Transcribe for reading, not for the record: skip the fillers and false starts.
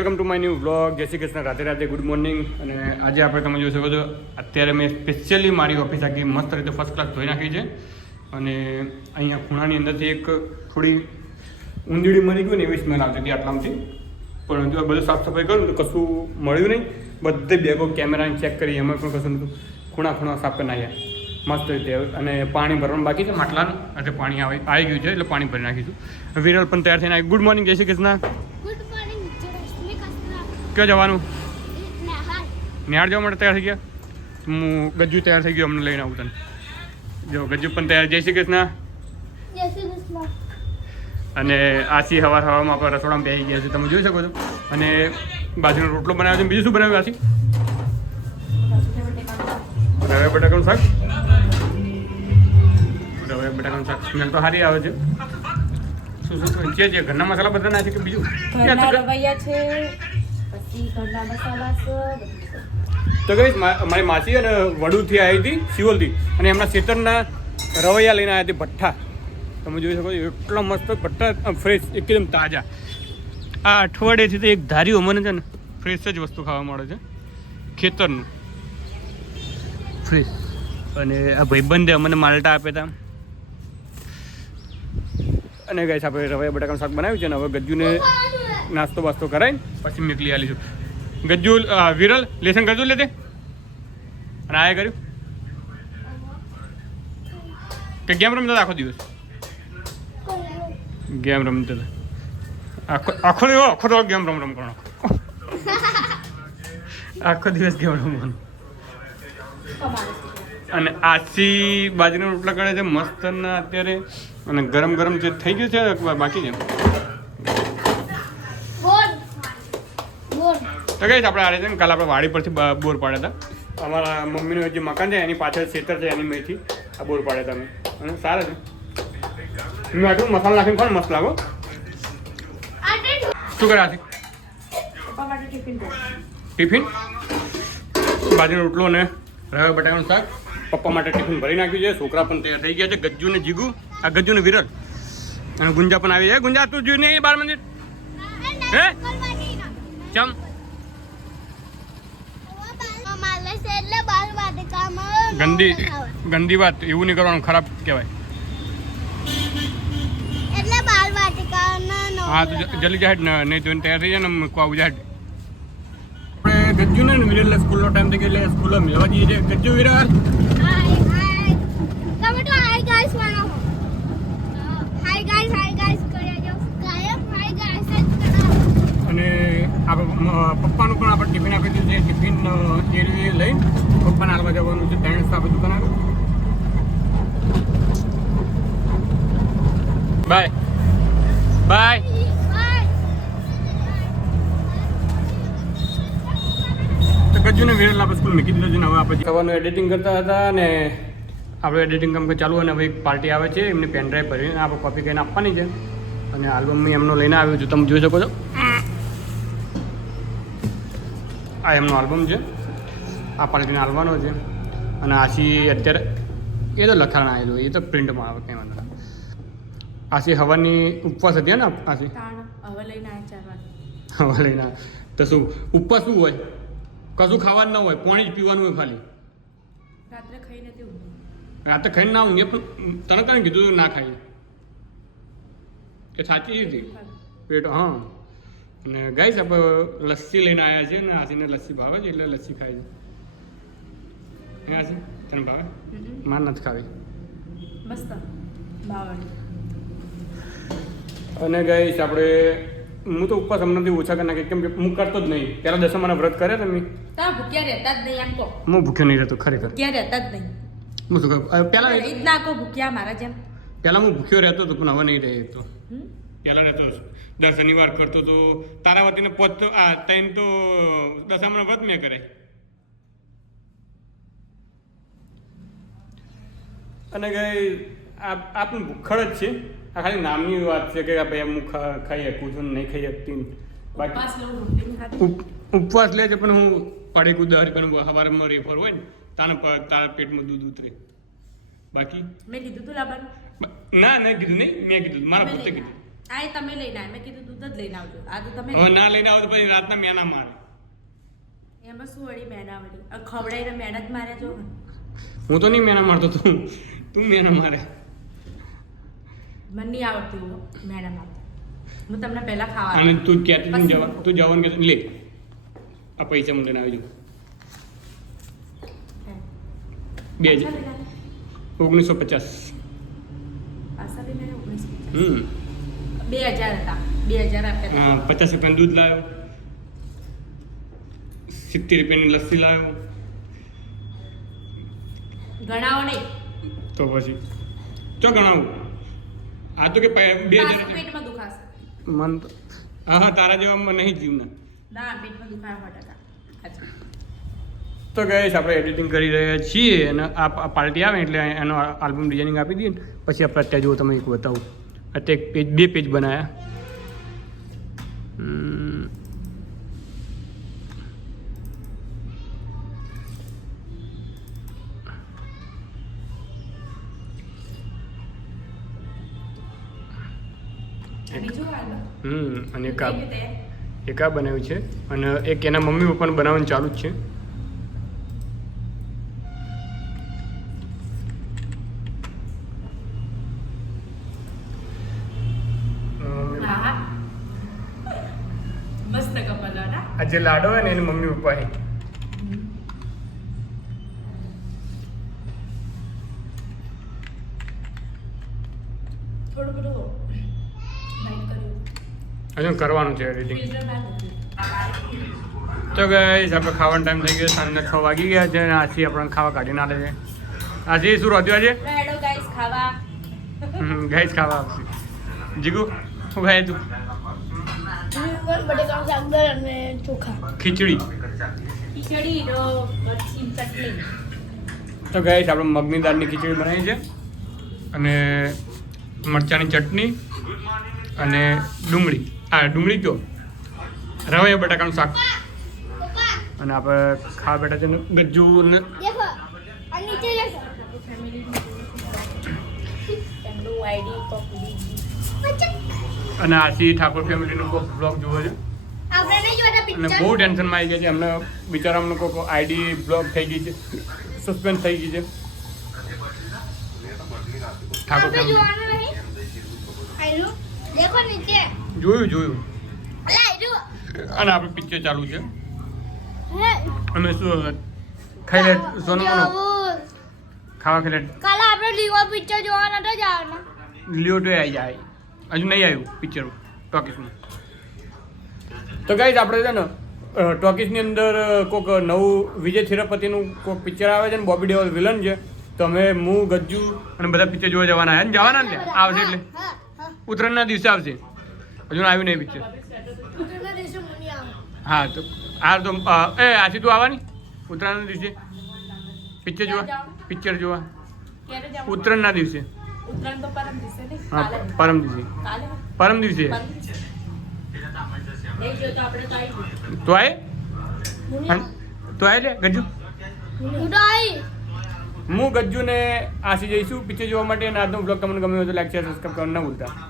Welcome to my new vlog. જય Shri Krishna, Radhe Radhe, good morning. અને આજે આપણે તમે જોઈ શકો છો, અત્યારે મેં સ્પેશિયલી મારી ઓફિસ આખી મસ્ત રીતે ફર્સ્ટ ક્લાસ ધોઈ નાખી છે. અને અહીંયા ખૂણાની અંદરથી એક થોડી ઊંધીડી મરી ગયું ને એવી સ્મેલ આવતી હતી આટલામાંથી. પણ જો બધું સાફ સફાઈ કરું તો કશું મળ્યું નહીં. બધે બેગો કેમેરાને ચેક કરી, એમાં પણ કશું નહોતું. ખૂણા સાફ કરી નાખ્યા મસ્ત રીતે. અને પાણી ભરવાનું બાકી છે માટલાનું, એટલે પાણી આવી ગયું છે એટલે પાણી ભરી નાખીશું. વિરલ પણ તૈયાર થઈને આવી. ગુડ મોર્નિંગ, જય શ્રી કૃષ્ણ. ક્યાં જવાનું? નિહાળ જવા માટે તૈયાર થઈ ગયા. હું ગજ્જુ તૈયાર થઈ ગયો, અમને લઈને આવું તને. જો ગજ્જુ પણ તૈયાર. જય શ્રી કૃષ્ણ. અને આસી હવામાં આપણે રસોડામાં બેસી ગયા છે, તમે જોઈ શકો છો. અને બાજુનો રોટલો બનાવ્યો છે. બીજું શું બનાવ્યું આસી? રવે બટાકાનું શાક. રવે બટાકાનું શાક સ્મેલ તો સારી આવે છે. શું છે ઘરના મસાલા બધા નાખે કે બીજું? તો ગઈ મારી માસી અને વડુથી આવી હતી, સિવલથી, અને એમના ખેતરના રવૈયા લઈને આવ્યા હતી ભઠ્ઠા. તમે જોઈ શકો છો એટલો મસ્ત ભઠ્ઠા, ફ્રેશ, એકદમ તાજા. આ અઠવાડિયેથી તો એક ધાર્યું મને છે ને ફ્રેશ જ વસ્તુ ખાવા મળે છે, ખેતરનું ફ્રેશ. અને આ ભાઈબંધે અમને માલ્ટા આપ્યા હતા. અને ગાઈસ આપણે રવૈયા બટાકાનું શાક બનાવ્યું છે ને હવે ગજ્જુને નાસ્તો બાસ્તો કરાય પછી મેકલી આલીશું. ગજ્જુ વિરલ લેસન કરજો લેતે. અને આ કર્યું કે ગેમ રમતા આખો દિવસ? ગેમ રમતા આખો ગેમ રમ કરવાનો, આખો દિવસ ગેમ રમવાનું. અને આછી બાજરીનો રોટલા કરે છે મસ્ત અત્યારે. અને ગરમ ગરમ જે થઈ ગયું છે બાકી છે. તો કઈ આપણે આ રીતે કાલે આપણે વાડી પરથી બોર પાડ્યા હતા. અમારા મમ્મીનું જે મકાન છે એની પાછળ ખેતર છે, એની મેથી આ બોર પાડ્યા હતા અમે. અને સારા છે. મેં આટલું મસાલા નાખીને પણ મસ્ત લાગો. શું કરે આથી? ટિફિન બાજરીનો રોટલો અને રવા બટાકાનું શાક પપ્પા માટે ટિફિન ભરી નાખ્યું છે. છોકરા પણ તૈયાર થઈ ગયા છે. ગજ્જુ ને જીગુ, આ ગજ્જુ ને વિરલ, અને ગુંજા પણ આવી જાય. ગુંજા તું જોઈ નહીં 12 મિનિટ હે ચમ ગંદી વાત એવું નહીં કરવાનું, ખરાબ કહેવાય. હા તો જલ્દી જાહેર નહીં તો તૈયાર થઈ જાય ને મૂકવા આવું જાહેર. આપણે ગજ્જુ ને વિરલ સ્કૂલનો ટાઈમ થઈ ગયો એટલે સ્કૂલમાં મેળવા જઈએ છીએ. ગજ્જુ વિરલ અને પપ્પાનું પણ આપણે ટિફિન આપી દીધું છે. ટિફિન એવી લઈ પપ્પાને હાલવા જવાનું છે. ત્યાં આપણે દુકાન આગળ. Bye bye. તો ગજ્જુને વિરલ આપણે સ્કૂલ મૂકી દીધું છે ને હવે આપણે સવારનું એડિટિંગ કરતા હતા ને આપણે એડિટિંગ કામ ચાલુ. અને હવે એક પાર્ટી આવે છે, એમની પેનડ્રાઈવ ભરીને આપણે કોપી કરીને આપવાની છે. અને આલ્બમ એમનો લઈને આવ્યો છું, તમે જોઈ શકો છો. આ એમનો આલ્બમ છે, આ પાર્ટીને હાલવાનો છે. અને આશી અત્યારે એ તો લખાણ આવેલું, એ તો પ્રિન્ટમાં આવે કંઈ વાંધો. આશી હવાની ઉપવાસ હતી ને? આશી હવે લઈને તો શું ઉપવાસ શું હોય? કશું ખાવાનું ના હોય, પાણી જ પીવાનું હોય ખાલી. રાત્રે ખાઈને ના ઊંઘે. તને કને કીધું ના ખાઈ કે સાચી હતી પેટ? હા. અને ગાઈસ આપણે લસ્સી લઈને આવ્યા છીએ ને આશીને લસ્સી ભાવે છે એટલે લસ્સી ખાય છે. આશી તને ભાવે? માર નથી ખાવી. અને ગાઈસ આપણે હું તો ઉપવાસ હમણાંથી ઓછા કરી નાખી, કેમ કે હું કરતો જ નહીં. પહેલા દસમાના વ્રત કરે ને મેં. ભૂખ્યા રહેતા જ નહીં. એમ તો હું ભૂખ્યો નહીં રહેતો ખરેખર. ભૂખ્યા રહેતા જ નહીં. હું શું કહું પહેલા ભૂખ્યા મારા જેમ પહેલા હું ભૂખ્યો રહેતો હતો, પણ હવે નહીં રહેતો. પહેલાં રહેતો દર શનિવાર કરતો તો તારા વતીને પહોંચતો. આ તૈન તો દશામાના વ્રત મેં કરે. અને ગઈ આપણું ભૂખડ જ છે. આ ખાલી નામની વાત છે કે ભાઈ હું ખાઈ શકું છું, નહીં ખાઈ શકતી. બાકી ઉપવાસ લે છે પણ હું પડે કુદારી પણ સવારમાં રેફર હોય ને તારા પેટમાં દૂધ ઉતરે. બાકી મેં કીધું તું લાવવાનું? ના નહીં કીધું, નહીં મેં કીધું, મારા પોતે કીધું. આ એ તમે લઈને આવ્યા મેં કીધું દૂધ જ લઈને આવજો આ તો તમે હવે ના લઈને આવો તો પછી રાતના મેના મારે એમાં શું વળી મેના વળી ખવડાવીને મેના જ માર્યા જો હું તો નહીં મેના મારતો તું મેના મારે મને નહીં આવડતું મેના મારતા હું તમને પહેલા ખાવા અને તું ક્યાંથી તું જવાનું કે લે આ પૈસા મને લઈને આવી જાઉં 1950 પાછા લઈને 1950 હમ 2000 હતા 2000 આપ્યા હા 50 રૂપિયાનું દૂધ લાવ્યો 70 રૂપિયાની લસ્સી લાવ્યો ગણાવો નહીં તો પછી ચો ગણાવું આ તો કે 2000 પેટમાં દુખાશે મન તો હા તારા જેવા નહીં જીવના ના પેટમાં દુખાવા માટે અચ્છા તો ગઈશ આપણે એડિટિંગ કરી રહ્યા છીએ અને આ પાર્ટી આવે એટલે એનો આલ્બમ ડિઝાઇનિંગ આપી દઈએ ને પછી આપણે અત્યારે જો તમે એક બતાવું અત્યારે બે પેજ બનાવ્યા અને એક આ બનાવ્યું છે અને એક એના મમ્મી પપ્પાને બનાવવાનું ચાલુ જ છે મસ્ત કપલ ના આ જે લાડો હોય ને એની મમ્મી પપ્પા છે થોડું બધું હજુ કરવાનું છે એડિટિંગ તો ગાઈસ આપણે ખાવાનો ટાઈમ થઈ ગયો સાંજના 6 વાગી ગયા છે અને આથી આપણને ખાવા કાઢીને આલે છે આજે શું રાત્યું આજે હેડો ગાઈસ ખાવા ગાઈસ ખાવા આવશે જીગુ શું ખાય તું બટેકાનું શાક દાળ અને ચોખા ખીચડી ખીચડી નો પછી ચટણી તો ગાઈસ આપણે મગની દાળની ખીચડી બનાવી છે અને મરચાંની ચટણી અને ડુંગળી ડુંગળી કયો રવા બટાકાનું શાક અને આપણે ખાવા બેઠા છે ગજ્જુ ને દેખો આ નીચે દેખો એમનું આઈડી પકડી અને આશી ઠાકોર ફેમિલીનો કોઈક બ્લોગ જોવો છે આપણે નહીં જોતા અને પિક્ચર બહુ ટેન્શનમાં આવી ગયા છે એમને બિચારા અમને કોઈક આઈડી બ્લોક થઈ ગઈ છે સસ્પેન્ડ થઈ ગઈ છે ઠાકોર આપણે ફેમિલી જોવાનું નહીં આયરું દેખો નીચે જોયું અલા આયરું અને આપણે પિક્ચર ચાલુ છે હે અમે શું ખાઈ લે સોનું જાવું. ખાવા ખાઈ લે કાલે આપણે લીવો પિક્ચર જોવા નતો જવાના લિયો તો આવી જાય હજુ નહીં આવ્યું પિક્ચર ટોકીસમાં તો ગાઈઝ આપણે છે ને ટોકીસની અંદર કોઈક નવું વિજય થેરાપતિનું કોઈક પિક્ચર આવે છે ને બોબી દેઓલ વિલન છે તો અમે હું ગજ્જુ અને બધા પિક્ચર જોવા જવાના છે જવાના ને આવશે એટલે હા હા ઉત્તરાયણના દિવસે આવશે હજુ આવ્યું નહીં પિક્ચર ઉત્તરના દિવસે મુની આવે હા તો તો આશી તું આવવાની ઉત્તરાયણના દિવસે પિક્ચર જોવા ક્યારે જાવ ઉત્તરાયણના દિવસે ઉત્તરાયણ તો પરમ દિવસે ને હા કાલે પરમ દિવસે કાલે પરમ દિવસે નહીં જો તો આપણે તો આવી તો આય તો આય લે ગજ્જુ ઉડાઈ હું ગજ્જુ ને આશી જઈશું પિક્ચર જોવા માટે અને આજનો બ્લોગ તમને ગમ્યો હોય તો લાઈક શેર સબસ્ક્રાઈબ કરવાનું ના ભૂલતા